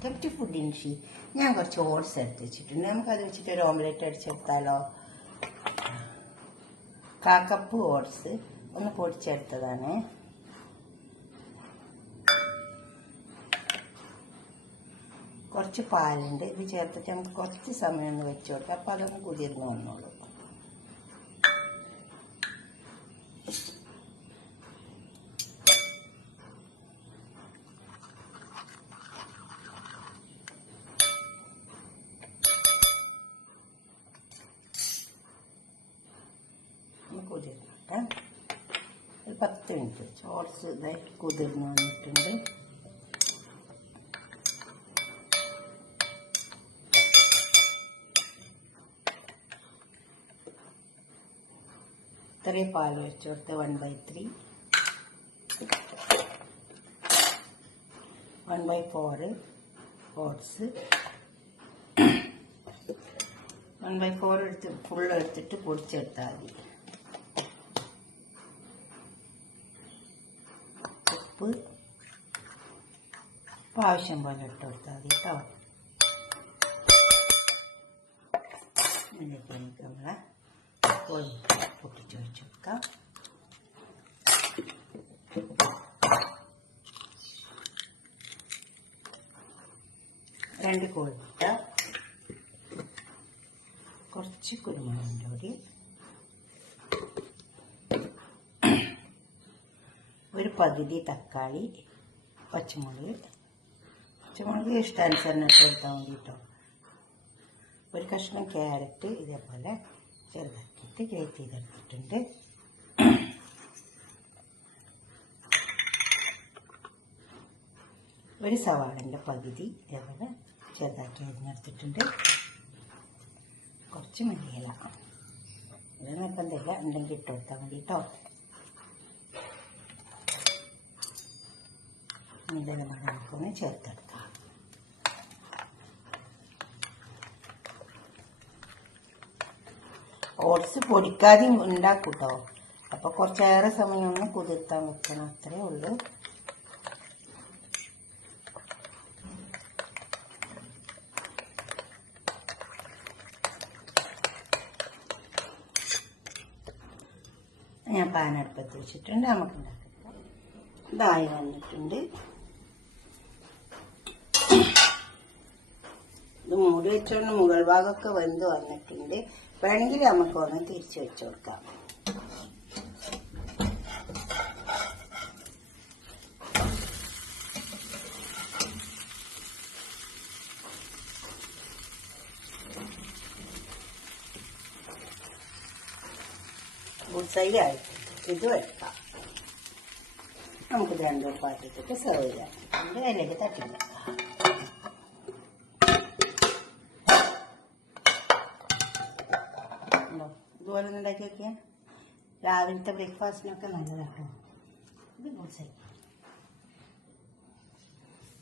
Welcome to food ഇൻഷി. ഞാൻ കുറച്ച് oats എടുത്ത് വെച്ചിട്ടുണ്ട്. നമുക്കത് വെച്ചിട്ട് ഒരു ഓംലെറ്റ് അടിച്ചെടുത്താലോ? 1/4 കപ്പ് ഓട്സ് ഒന്ന് പൊടിച്ചെടുത്തതാണ്. കുറച്ച് പാലുണ്ട്. ഇത് ചേർത്തിട്ട് നമുക്ക് കുറച്ച് സമയം ഒന്ന് വെച്ച് കൊടുക്കാം. അപ്പം അതൊന്ന് കുതിർന്ന് വന്നോളൂ. കുതിർന്നിട്ട് ഒരു 10 മിനിറ്റ് വെച്ച് ഓട്സ് ഇതായി കുതിർന്ന് വന്നിട്ടുണ്ട്. ഇത്രയും പാൽ വെച്ച് കൊടുത്ത് 1/3 1/4 ഓട്സ് 1/4 എടുത്ത് ഫുള്ള് എടുത്തിട്ട് പൊടിച്ചെടുത്താൽ മതി. ഉപ്പ് ആവശ്യം പോലെ ഇട്ട് കൊടുത്താൽ മതി കേട്ടോ. ഇതിലേക്ക് നമുക്ക് നമ്മളെ കോഴി പൊട്ടിച്ച് വെച്ച് കൊടുക്കാം. രണ്ട് കോഴിമുട്ട, കുറച്ച് കുരുമുളകിൻ്റെ പൊടി, ഒരു പകുതി തക്കാളി, പച്ചമുളക് ഇഷ്ടാനുസരണം ഇട്ട് കൊടുത്താൽ മതി കേട്ടോ. ഒരു കഷ്ണം ക്യാരറ്റ് ഇതേപോലെ ചെറുതാക്കിയിട്ട് ഗ്രേറ്റ് ചെയ്തെടുത്തിട്ടുണ്ട്. ഒരു സവാളൻ്റെ പകുതി ഇതേപോലെ ചെറുതാക്കി അരിഞ്ഞെടുത്തിട്ടുണ്ട്. കുറച്ച് മല്ലിയില, ഇത് നിർബന്ധമില്ല, ഉണ്ടെങ്കിൽ ഇട്ട് കൊടുത്താൽ മതി കേട്ടോ. ഇതെല്ലാം നമുക്കൊന്ന് ചേർത്തെടുക്കാം. ഓട്സ് പൊടിക്കാതെ ഉണ്ടാക്കും കേട്ടോ. അപ്പോൾ കുറച്ചേറെ സമയം ഒന്ന് കുതിർത്താൻ വെക്കണം, അത്രേ ഉള്ളൂ. ഞാൻ പാനടുപ്പത്ത് വെച്ചിട്ടുണ്ട്, നമുക്ക് ഉണ്ടാക്കാം. ഇതായി വന്നിട്ടുണ്ട്. ഇത് മൂടി വെച്ചോണ്ട് മുകൾ ഭാഗമൊക്കെ വെന്ത് വന്നിട്ടുണ്ട്. വേണമെങ്കിൽ നമുക്ക് ഒന്ന് തിരിച്ചു വെച്ച് കൊടുക്കാം. ബുൾസൈ ആയിട്ട് ഇത് വെക്കാം. നമുക്ക് രണ്ടോ പാട്ടിട്ട് സെർവ് ചെയ്യാം. അതിലേക്ക് തട്ടി വെക്കാം. ഇതുപോലെ ഒന്ന് ഉണ്ടാക്കി വെക്കുക. രാവിലത്തെ ബ്രേക്ക്ഫാസ്റ്റിനൊക്കെ നല്ലതാട്ടോ. ഇത് ബുൾസൈ.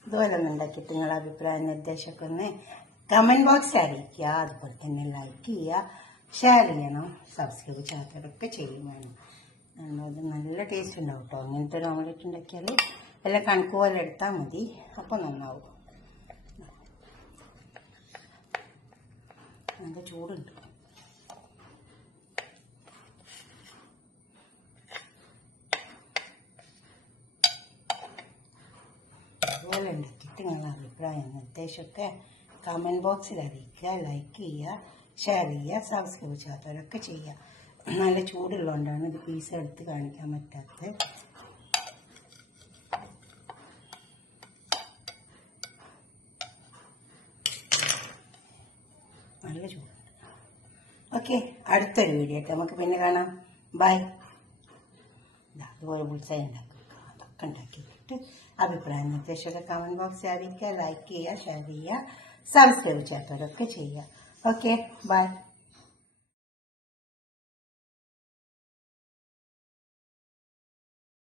ഇതുപോലെ ഒന്ന് ഉണ്ടാക്കിയിട്ട് നിങ്ങളുടെ അഭിപ്രായ നിർദ്ദേശമൊക്കെ ഒന്ന് കമൻറ്റ് ബോക്സിൽ അറിയിക്കുക. അതുപോലെ തന്നെ ലൈക്ക് ചെയ്യുക, ഷെയർ ചെയ്യണം, സബ്സ്ക്രൈബ് ചെയ്യാത്തവരൊക്കെ ചെയ്യും വേണം. അത് നല്ല ടേസ്റ്റ് ഉണ്ടാവും കേട്ടോ. അങ്ങനത്തെ ഒരു ഓംലെറ്റ് ഉണ്ടാക്കിയാൽ എല്ലാം കണക്ക് പോലെ എടുത്താൽ മതി, അപ്പോൾ നന്നാവും. നല്ല ചൂടുണ്ട്. അതുപോലെ ഉണ്ടാക്കിയിട്ട് നിങ്ങളുടെ അഭിപ്രായം നിർദ്ദേശമൊക്കെ കമൻറ്റ് ബോക്സിൽ അറിയിക്കുക, ലൈക്ക് ചെയ്യുക, ഷെയർ ചെയ്യുക, സബ്സ്ക്രൈബ് ചെയ്യാത്തവരൊക്കെ ചെയ്യുക. നല്ല ചൂടുള്ളതുകൊണ്ടാണ് ഇത് പീസ് എടുത്ത് കാണിക്കാൻ പറ്റാത്തത്. നല്ല ചൂടുണ്ട്. ഓക്കെ, അടുത്തൊരു വീഡിയോ ആയിട്ട് നമുക്ക് പിന്നെ കാണാം. ബൈ. അതുപോലെ ബുൾസൈ ഉണ്ടാക്കുക. അതൊക്കെ ഉണ്ടാക്കിയിട്ട് അഭിപ്രായ നിർദ്ദേശമൊക്കെ കമൻറ്റ് ബോക്സിൽ അറിയിക്കുക, ലൈക്ക് ചെയ്യുക, ഷെയർ ചെയ്യുക, സബ്സ്ക്രൈബ് ചെയ്യാത്തവരൊക്കെ ചെയ്യുക. Okay, by.